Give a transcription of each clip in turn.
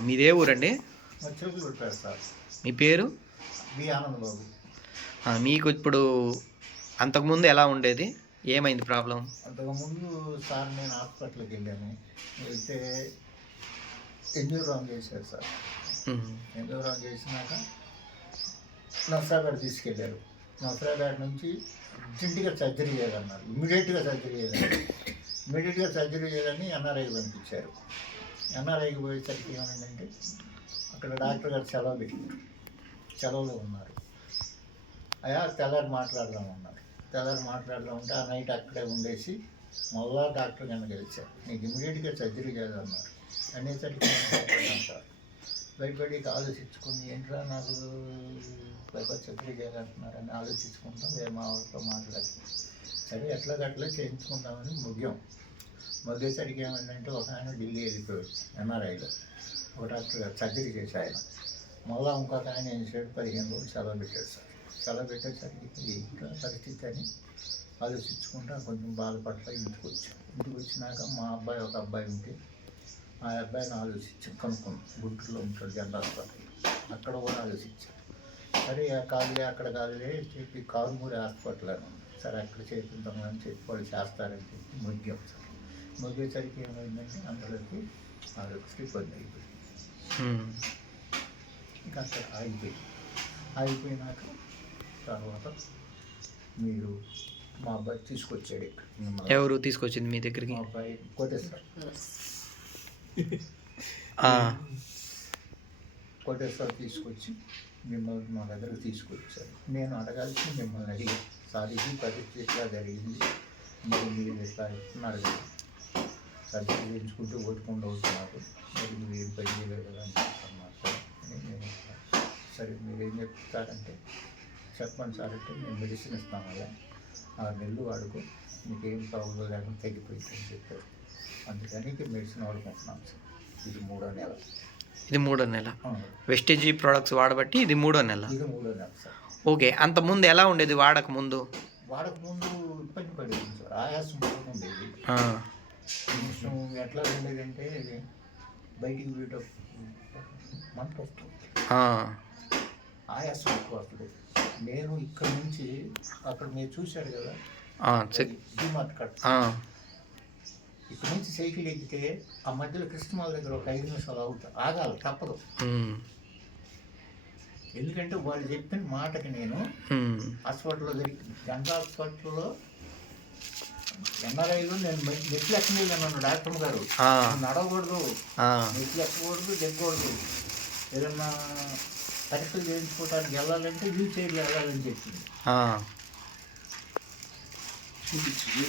మీదే ఊరండి మా పేరు? మీకు ఇప్పుడు అంతకుముందు ఎలా ఉండేది? ఏమైంది ప్రాబ్లం? అంతకుముందు సార్ నేను హాస్పిటల్కి వెళ్ళాను. వెళ్తే ఎంజూరామ్ చేశారు సార్. ఉమ్, ఎంజూరామ్ చేసినాక నర్సాపేట తీసుకెళ్ళారు. నర్సాపేట నుంచి అర్జెంటుగా సర్జరీ చేయాలన్నారు. ఇమీడియట్గా సర్జరీ చేయాలి ఇమీడియట్గా సర్జరీ చేయాలని ఎన్ఆర్ఐకి పంపించారు. ఎన్ఆర్ఐకి పోయేసరికి ఏమైందంటే అక్కడ డాక్టర్ గారు సెలవు పెట్టారు. సెలవులో ఉన్నారు. అయ్యా తెల్లారి మాట్లాడదామన్నారు తెల్లారి మాట్లాడదామంటే ఆ నైట్ అక్కడే ఉండేసి మళ్ళా డాక్టర్ కనుక గెలిచారు నీకు ఇమీడియట్గా సర్జరీ చేయాలన్నారు అనేసరికి నేను భయపడ్డాను ఆలోచించుకుని ఏంట్రా నాకు బయట సర్జరీ చేయాలంటున్నారని ఆలోచించుకుంటాం మేము మా వాళ్ళతో మాట్లాడుతున్నాం సరే ఎట్లా అట్లా చేయించుకుందామని ముగ్యం. మొదటిసరికి ఏమైందంటే ఒక ఆయన ఢిల్లీ వెళ్ళిపోయాడు ఎంఆర్ఐలో ఒక డాక్టర్ గారు సర్జరీ చేసి ఆయన. మళ్ళా ఇంకొక ఆయన ఏం చేశాడు? పదిహేను రోజులు సెలవు పెట్టాడు సార్. సెలవు పెట్టేసరికి ఇంట్లో ఇంకా పరిస్థితి అని ఆలోచించుకుంటా కొంచెం బాధపడతా ఇంటికి వచ్చాం. ఇంటికి వచ్చినాక మా అబ్బాయి ఒక అబ్బాయి ఉంటే ఆ అబ్బాయిని ఆలోచించాం కనుక్కున్నాం గుంటూరులో ఉంటాడు జనరల్ హాస్పిటల్. అక్కడ కూడా ఆలోచించాం. సరే కాదులే అక్కడ కాదులే చెప్పి కారుమూరి హాస్పిటల్ అని ఉంది. సరే అక్కడ చేపిద్దాం అని చెప్పి వాళ్ళు చేస్తారని చెప్పి ముగ్గాం సార్ ముగ్గేసరికి ఏమైందంటే అందరికి ఆరోగ్య ఇబ్బంది అయిపోయింది ఉమ్, ఇంకా అక్కడ ఆగిపోయింది ఆగిపోయినాక తర్వాత మీరు మా అబ్బాయి తీసుకొచ్చాడు ఇక్కడ మిమ్మల్ని. ఎవరు తీసుకొచ్చింది మీ దగ్గరికి? మా అబ్బాయి కోటేశ్వర. ఆ, కోటేశ్వర తీసుకొచ్చి మిమ్మల్ని మా దగ్గరకు తీసుకొచ్చారు. నేను అడగాల్సి మిమ్మల్ని అడిగి సార్ ఇది పరిస్థితి ఇట్లా జరిగింది. మరి మీరు ఇట్లా ఇస్తున్నారు కదా. సర్జరీ చేయించుకుంటూ ఓటుకుండా అవుతున్నారు. మరి మీరు ఏం పని చేయలేదు కదా అని అని నేను. సరే మీరు ఏం చెప్తారంటే చెప్పండి సార్ అంటే మేము మెడిసిన్ ఇస్తామయ్యా ఆరు నెలలు వాడుకో మీకు ఏం ప్రాబ్లం లేకుండా తగ్గిపోయింది అని చెప్పారు. అందుకని మెడిసిన్ వాడుకుంటున్నాం సార్. ఇది మూడో నెల. ఇది మూడో నెల. ఆ, వెస్టేజీ ప్రోడక్ట్స్ వాడబట్టి ఇది మూడో నెల. ఇది మూడో నెల సార్. ఓకే అంత ముందు ఎలా ఉండేది వాడక ముందు? వాడక ముందు ఇబ్బంది పడేది సార్ ఆయాసం ఉండేది. కొంచెం ఎట్లా ఉండేదంటే బయటికి పోయేటప్పుడు మంట వస్తుంది. ఆయాసం ఎక్కువ వస్తుంది. నేను ఇక్కడ నుంచి అక్కడ మీరు చూశారు కదా డిమార్ట్ కట్ ఇక్కడ నుంచి సైకిల్ ఎక్కితే ఆ మధ్యలో కృష్ణమాల దగ్గర ఒక ఐదు నిమిషాలు అవుతా ఆగాలి తప్పదు. ఎందుకంటే వాళ్ళు చెప్పిన మాటకి నేను హాస్పిటల్లో జరిగి జనరల్ హాస్పిటల్లో ఎన్ఆర్ఐలో నేను మెట్లు ఎక్కలేదు అన్నాను డాక్టర్ గారు. నడవకూడదు. మెట్లు ఎక్కకూడదు దిగకూడదు. ఏదన్నా పరీక్షలు చేయించుకోవడానికి వెళ్ళాలంటే వీల్ చైర్లో వెళ్ళాలని చెప్పింది ఆ, ఇలా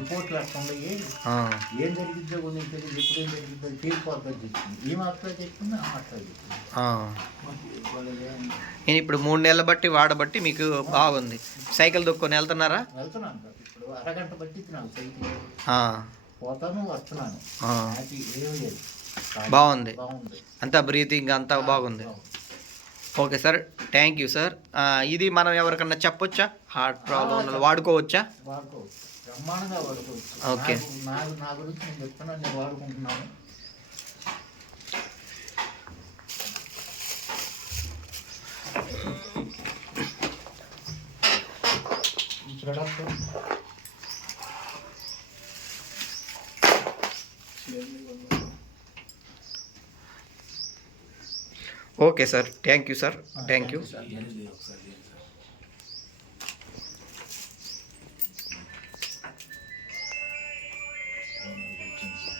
రిపోర్ట్లు అట్లా ఉన్నాయి. ఏం జరిగిద్దో తెలియదు ఎప్పుడు ఏం జరిగిద్దో తేలిపోతుందని చెప్పింది ఈ మాత్రం చెప్పింది ఆ మాత్రం చెప్పింది నేను ఇప్పుడు మూడు నెలల బట్టి వాడబట్టి మీకు బాగుంది. సైకిల్ దొక్కుని వెళ్తున్నారా? వెళ్తున్నాను ఇప్పుడు అరగంట బట్టి సైకిల్. పోతాను వస్తున్నాను. బాగుంది. అంతా బ్రీతింగ్ అంతా బాగుంది. Okay sir thank you sir. ఇది మనం ఎవరికన్నా చెప్పొచ్చా? హార్ట్ ప్రాబ్లం వాడుకోవచ్చా? ఓకే. వాడుకుంటున్నాను ఈ product okay sir thank you sir thank you sir